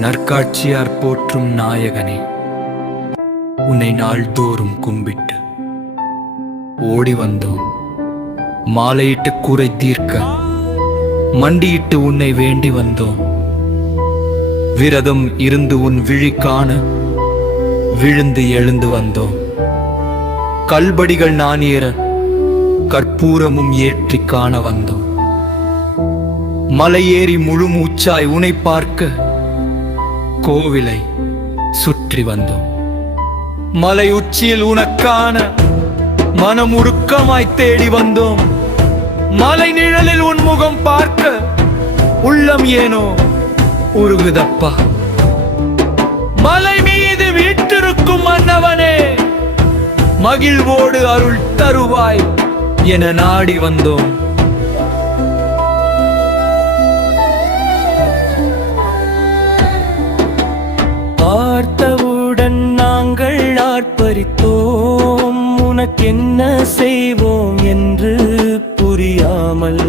நற்காட்சியார் போற்றும் நாயகனே உன்னை நாள்தோறும் கும்பிட்டு ஓடி வந்தோம். மாலையிட்டு குறை தீர்க்க மண்டியிட்டு உன்னை வேண்டி வந்தோம். விரதம் இருந்து உன் விழி காண விழுந்து எழுந்து வந்தோம். கல்படிகள் நாணேற கற்பூரமும் ஏற்றி காண வந்தோம். மலையேறி முழு மூச்சாய் உனை பார்க்க கோவிலை சுற்றி வந்தோம். மலை உச்சியில் உனக்கான மனம் உருக்கமாய் தேடி வந்தோம். மலை நிழலில் உன் முகம் பார்க்க உள்ளம் ஏனோ உருகுதப்பா. மலை மீது வீட்டிருக்கும் மன்னவனே மகிழ்வோடு அருள் தருவாய் என நாடி வந்தோம். உனக்கென்ன செய்வோம் என்று புரியாமல்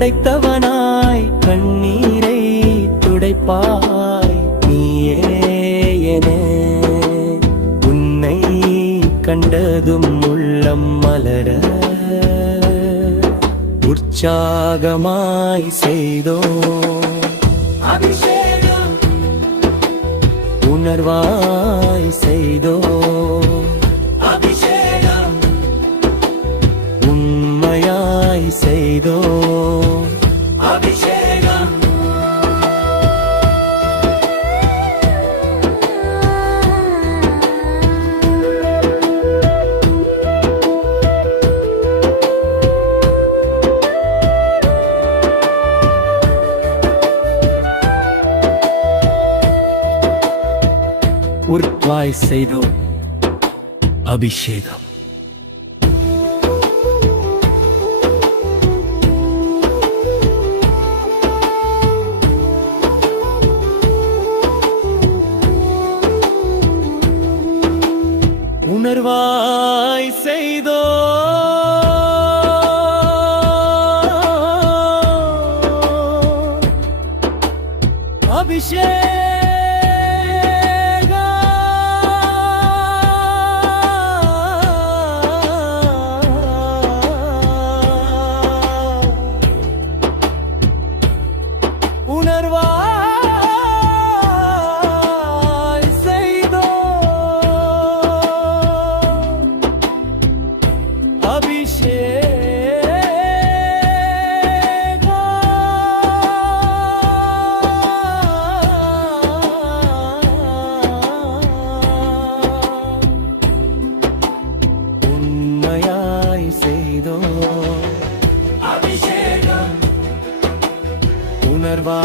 படைத்தவனாய் கண்ணீரை துடைப்பாய் நீயே உன்னை கண்டதும் உள்ளம் மலர உற்சாகமாய் செய்தோம் அபிஷேகம். உணர்வாய் செய்தோ. உண்மையாய் செய்தோ அபிஷேகம் உற்வாய் செய்தோ அபிஷேகம் அபிஷேகம் அபிஷேகம். உணர்வா